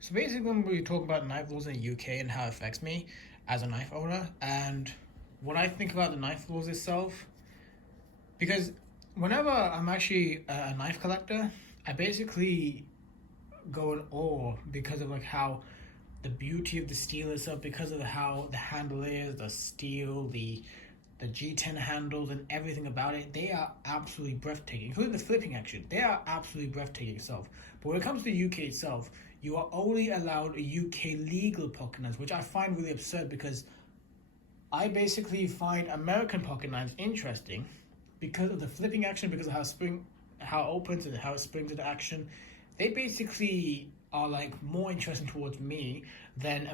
So basically, I'm going to be talking about knife laws in the UK and how it affects me as a knife owner and what I think about the knife laws itself. Because whenever I'm actually a knife collector, I basically go in awe because of like how the beauty of the steel itself, because of how the handle is, the steel, the G10 handles and everything about it, they are absolutely breathtaking, including the flipping action. They are absolutely breathtaking itself. But when it comes to the UK itself, you are only allowed a UK legal pocket knives, which I find really absurd because I basically find American pocket knives interesting because of the flipping action, because of how it opens and how it springs into action. They basically are like more interesting towards me than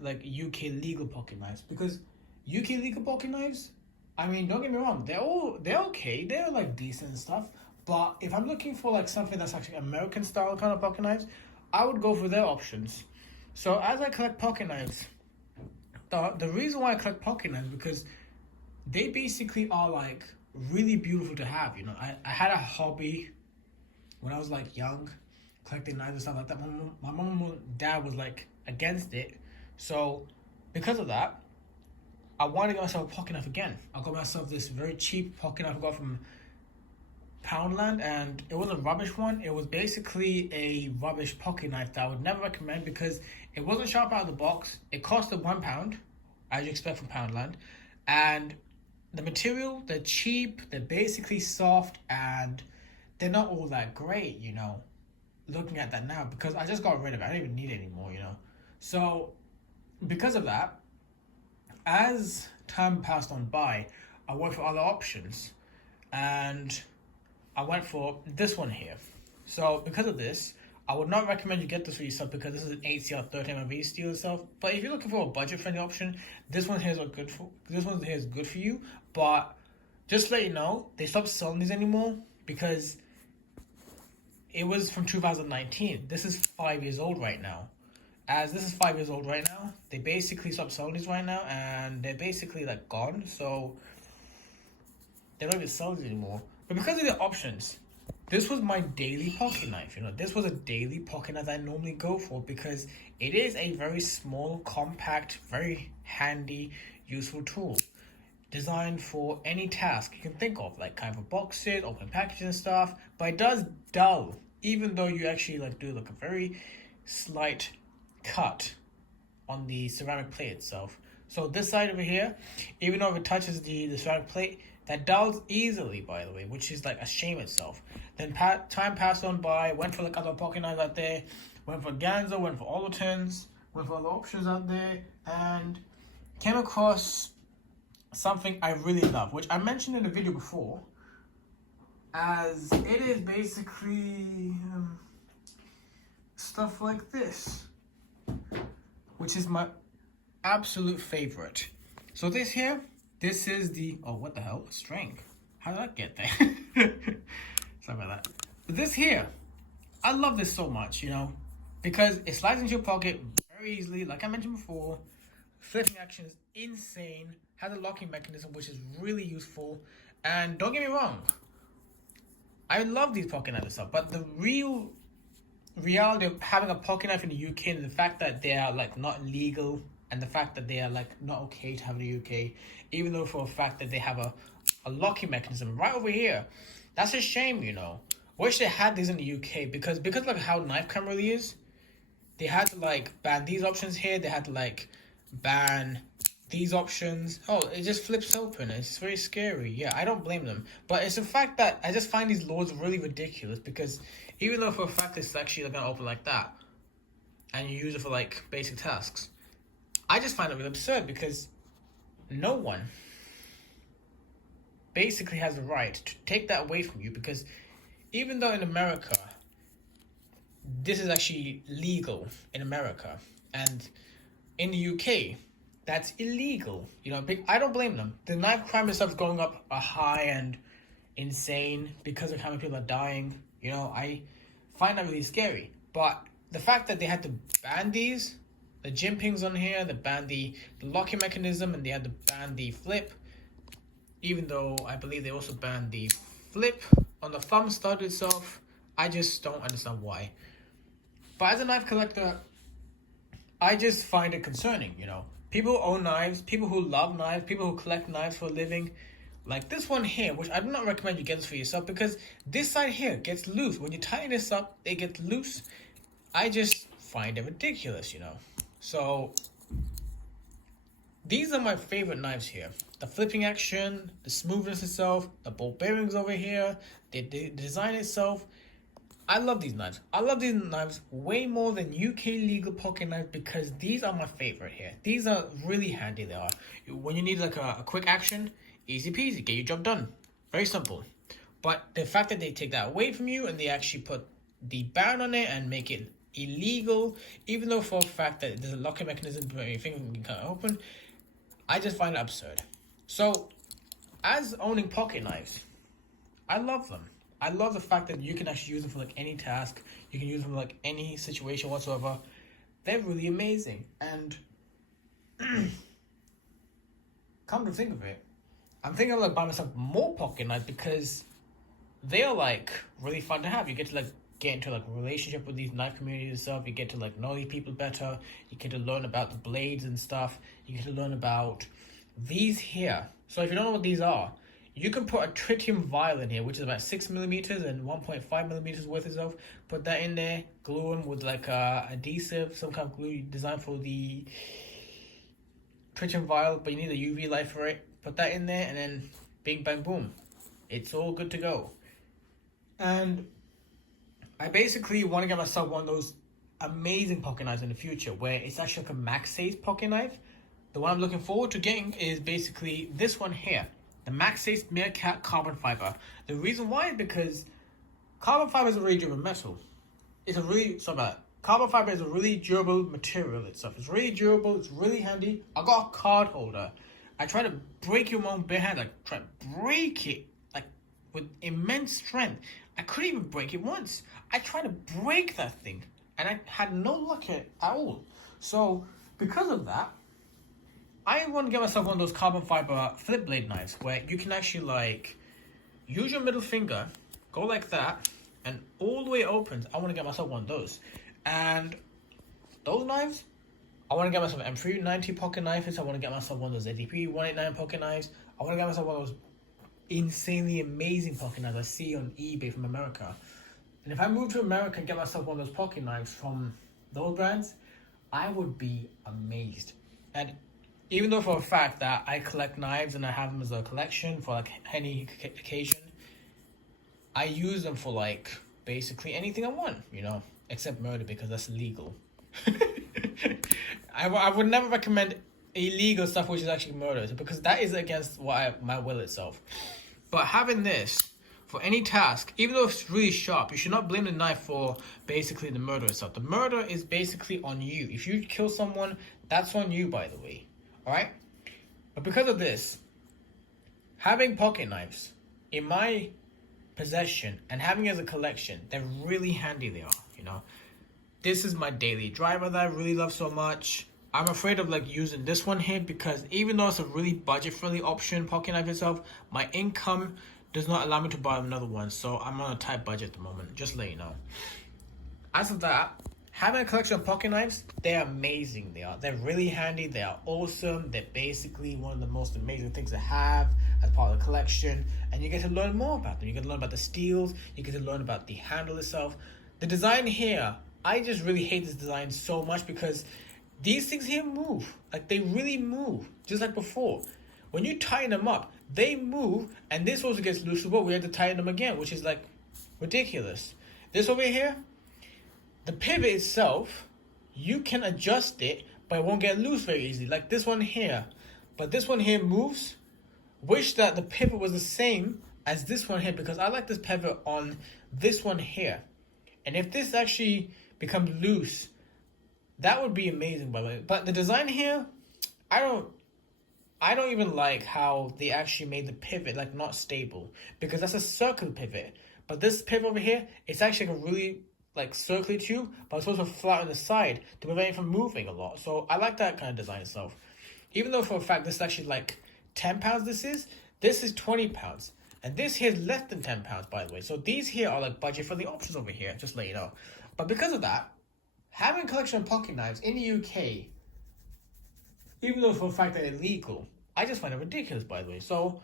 like UK legal pocket knives because UK legal pocket knives. I mean, don't get me wrong, they're okay, they're like decent and stuff. But if I'm looking for like something that's actually American style kind of pocket knives, I would go for their options. So as I collect pocket knives, the reason why I collect pocket knives because they basically are like really beautiful to have. You know, I had a hobby when I was like young, collecting knives and stuff like that. My mom and dad was like against it, so because of that, I wanted to get myself a pocket knife again. I got myself this very cheap pocket knife I got from Poundland, and it wasn't a rubbish one. It was basically a rubbish pocket knife that I would never recommend because it wasn't sharp out of the box. It costed £1, as you expect from Poundland, and the material, they're cheap, they're basically soft, and they're not all that great, you know. Looking at that now, because I just got rid of it, I don't even need it anymore, you know. So, because of that, as time passed on by, I went for other options, and I went for this one here. So because of this, I would not recommend you get this for yourself because this is an ACR 30 MV steel itself. But if you're looking for a budget-friendly option, this one here is good for. This one here is good for you. But just to let you know, they stopped selling these anymore because it was from 2019. This is 5 years old right now. As this is 5 years old right now, they basically stopped selling these right now, and they're basically like gone. So they don't even sell these anymore. But because of the options, this was my daily pocket knife. You know, this was a daily pocket knife I normally go for because it is a very small, compact, very handy, useful tool designed for any task you can think of, like kind of boxes, open packages and stuff. But it does dull, even though you actually like do like a very slight cut on the ceramic plate itself. So this side over here, even though if it touches the ceramic plate, that dulls easily, by the way, which is like a shame itself. Then time passed on by, went for like other pocket knives out there, went for Ganzo, went for Olotons, went for other options out there, and came across something I really love, which I mentioned in the video before, as it is basically stuff like this, which is my absolute favorite. So this here, this is the, oh, what the hell, a string. How did that get there? Sorry about that. But this here, I love this so much, you know, because it slides into your pocket very easily. Like I mentioned before, flipping action is insane, has a locking mechanism, which is really useful. And don't get me wrong, I love these pocket knives and stuff, but the reality of having a pocket knife in the UK and the fact that they are like not legal and the fact that they are like not okay to have in the UK, even though for a fact that they have a locking mechanism right over here, that's a shame, you know. Wish they had these in the UK because like how knife cam really is, they had to like ban these options here, they had to like ban these options. Oh, it just flips open. It's very scary. Yeah, I don't blame them. But it's the fact that I just find these laws really ridiculous because even though for a fact it's actually gonna open like that and you use it for like basic tasks, I just find it really absurd because no one basically has the right to take that away from you because even though in America this is actually legal in America and in the UK that's illegal. You know, I don't blame them. The knife crime and stuff is going up a high and insane because of how many people are dying. You know, I find that really scary. But the fact that they had to ban these, the jimpings on here, they banned the locking mechanism, and they had to ban the flip, even though I believe they also banned the flip on the thumb stud itself, I just don't understand why. But as a knife collector, I just find it concerning, you know. People who own knives, people who love knives, people who collect knives for a living, like this one here, which I do not recommend you get this for yourself because this side here gets loose. When you tighten this up, it gets loose. I just find it ridiculous, you know. So these are my favorite knives here. The flipping action, the smoothness itself, the ball bearings over here, the design itself. I love these knives. I love these knives way more than UK legal pocket knives because these are my favorite here. These are really handy, they are. When you need like a quick action, easy peasy, get your job done. Very simple. But the fact that they take that away from you and they actually put the ban on it and make it illegal, even though for a fact that there's a locking mechanism where your finger can kind of open, I just find it absurd. So, as owning pocket knives, I love them. I love the fact that you can actually use them for like any task. You can use them for like any situation whatsoever. They're really amazing. And come to think of it, I'm thinking of like buying myself more pocket knives because they're like really fun to have. You get to like get into like a relationship with these knife communities and stuff. You get to like know these people better. You get to learn about the blades and stuff. You get to learn about these here. So if you don't know what these are, you can put a tritium vial in here, which is about 6 millimeters and 1.5 millimeters worth of stuff. Put that in there, glue them with like adhesive, some kind of glue designed for the tritium vial, but you need a UV light for it. Put that in there, and then bing, bang, boom. It's all good to go. And I basically want to get myself one of those amazing pocket knives in the future, where it's actually like a MagSafe pocket knife. The one I'm looking forward to getting is basically this one here. The MagSafe Meerkat carbon fiber. The reason why is because carbon fiber is a really durable metal. Carbon fiber is a really durable material itself. It's really durable. It's really handy. I got a card holder. I tried to break your own bare hand. Like try to break it like with immense strength. I couldn't even break it once. I tried to break that thing, and I had no luck at all. So because of that, I want to get myself one of those carbon fiber flip blade knives where you can actually like use your middle finger, go like that, and all the way opens. I want to get myself one of those. And those knives, I want to get myself an M390 pocket knives. I want to get myself one of those ADP 189 pocket knives. I want to get myself one of those insanely amazing pocket knives I see on eBay from America. And if I move to America and get myself one of those pocket knives from those brands, I would be amazed. And even though for a fact that I collect knives and I have them as a collection for like any occasion, I use them for like basically anything I want, you know, except murder because that's illegal. I would never recommend illegal stuff which is actually murder because that is against my will itself. But having this for any task, even though it's really sharp, you should not blame the knife for basically the murder itself. The murder is basically on you. If you kill someone, that's on you, by the way. Alright? But because of this, having pocket knives in my possession and having it as a collection, they're really handy, they are, you know. This is my daily driver that I really love so much. I'm afraid of like using this one here because even though it's a really budget-friendly option, pocket knife itself, my income does not allow me to buy another one. So I'm on a tight budget at the moment, just to let you know. As of that, having a collection of pocket knives, they're amazing. They're really handy. They are awesome. They're basically one of the most amazing things to have as part of the collection. And you get to learn more about them. You get to learn about the steels. You get to learn about the handle itself. The design here, I just really hate this design so much because these things here move. Like they really move. Just like before. When you tighten them up, they move. And this also gets loose, but we have to tighten them again, which is like ridiculous. This over here, the pivot itself, you can adjust it, but it won't get loose very easily. Like this one here. But this one here moves. Wish that the pivot was the same as this one here because I like this pivot on this one here. And if this actually becomes loose, that would be amazing, by the way. But the design here, I don't even like how they actually made the pivot like not stable because that's a circular pivot. But this pivot over here, it's actually like a really like circular tube, but it's also flat on the side to prevent it from moving a lot. So I like that kind of design itself. Even though for a fact this is actually like 10 pounds this is 20 pounds. And this here is less than 10 pounds, by the way. So these here are like budget-friendly options over here, just to let you know. But because of that, having a collection of pocket knives in the UK, even though for the fact that it's illegal, I just find it ridiculous, by the way. So,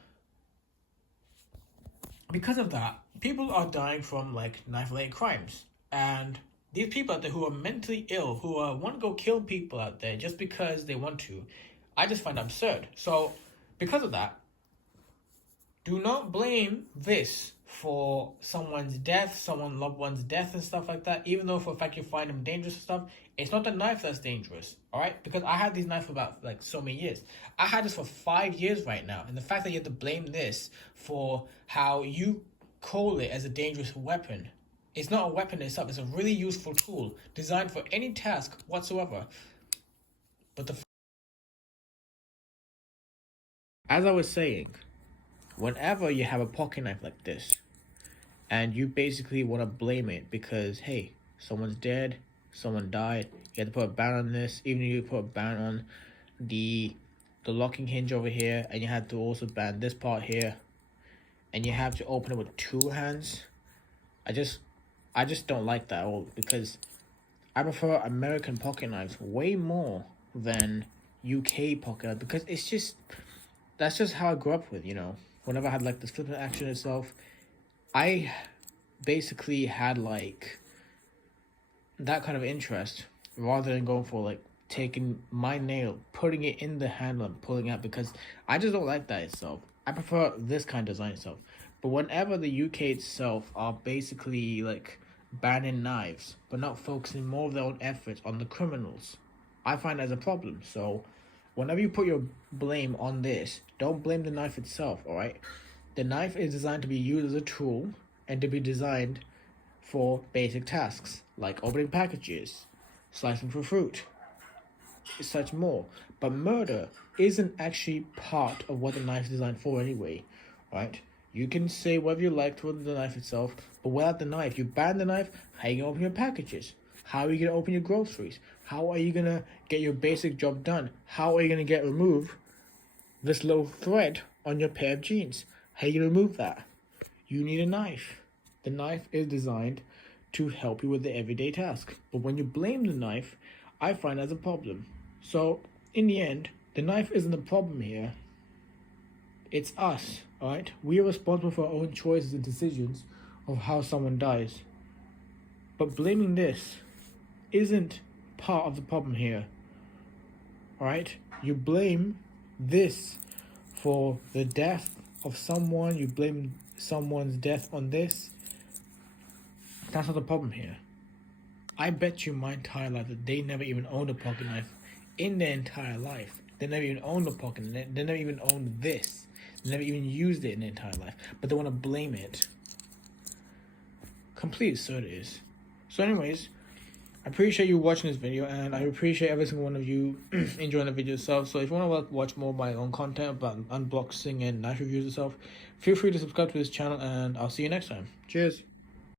because of that, people are dying from like knife-related crimes, and these people out there who are mentally ill, who want to go kill people out there just because they want to, I just find absurd. So, because of that, do not blame this for someone's death, someone loved one's death and stuff like that. Even though for a fact you find them dangerous and stuff, it's not the knife that's dangerous, all right? Because I had these knives for about like so many years. I had this for 5 years right now, and the fact that you have to blame this for how you call it as a dangerous weapon, it's not a weapon itself. It's a really useful tool designed for any task whatsoever. But as I was saying, whenever you have a pocket knife like this, and you basically want to blame it because, hey, someone's dead, someone died, you have to put a ban on this, even if you put a ban on the locking hinge over here, and you have to also ban this part here, and you have to open it with 2 hands. I just don't like that at all, because I prefer American pocket knives way more than UK pocket knives, because it's just, that's just how I grew up with, you know. Whenever I had like this flipping action itself, I basically had like that kind of interest rather than going for like taking my nail, putting it in the handle and pulling out, because I just don't like that itself. I prefer this kind of design itself. But whenever the UK itself are basically like banning knives but not focusing more of their own efforts on the criminals, I find that as a problem. So whenever you put your blame on this, don't blame the knife itself, all right? The knife is designed to be used as a tool and to be designed for basic tasks like opening packages, slicing for fruit, such more. But murder isn't actually part of what the knife is designed for anyway, right? You can say whatever you like toward the knife itself, but without the knife, you ban the knife, how are you gonna open your packages? How are you gonna open your groceries? How are you gonna get your basic job done? How are you gonna remove this little thread on your pair of jeans? How are you gonna remove that? You need a knife. The knife is designed to help you with the everyday task. But when you blame the knife, I find that's a problem. So in the end, the knife isn't the problem here. It's us, alright? We are responsible for our own choices and decisions of how someone dies. But blaming this isn't part of the problem here. Alright? You blame this for the death of someone, you blame someone's death on this. That's not the problem here. I bet you my entire life that they never even owned a pocket knife in their entire life. They never even owned a pocket knife. They never even owned this. They never even used it in their entire life. But they want to blame it. Complete absurd it is. So anyways, I appreciate you watching this video, and I appreciate every single one of you enjoying the video itself. So if you want to watch more of my own content about unboxing and knife reviews itself, feel free to subscribe to this channel, and I'll see you next time. Cheers.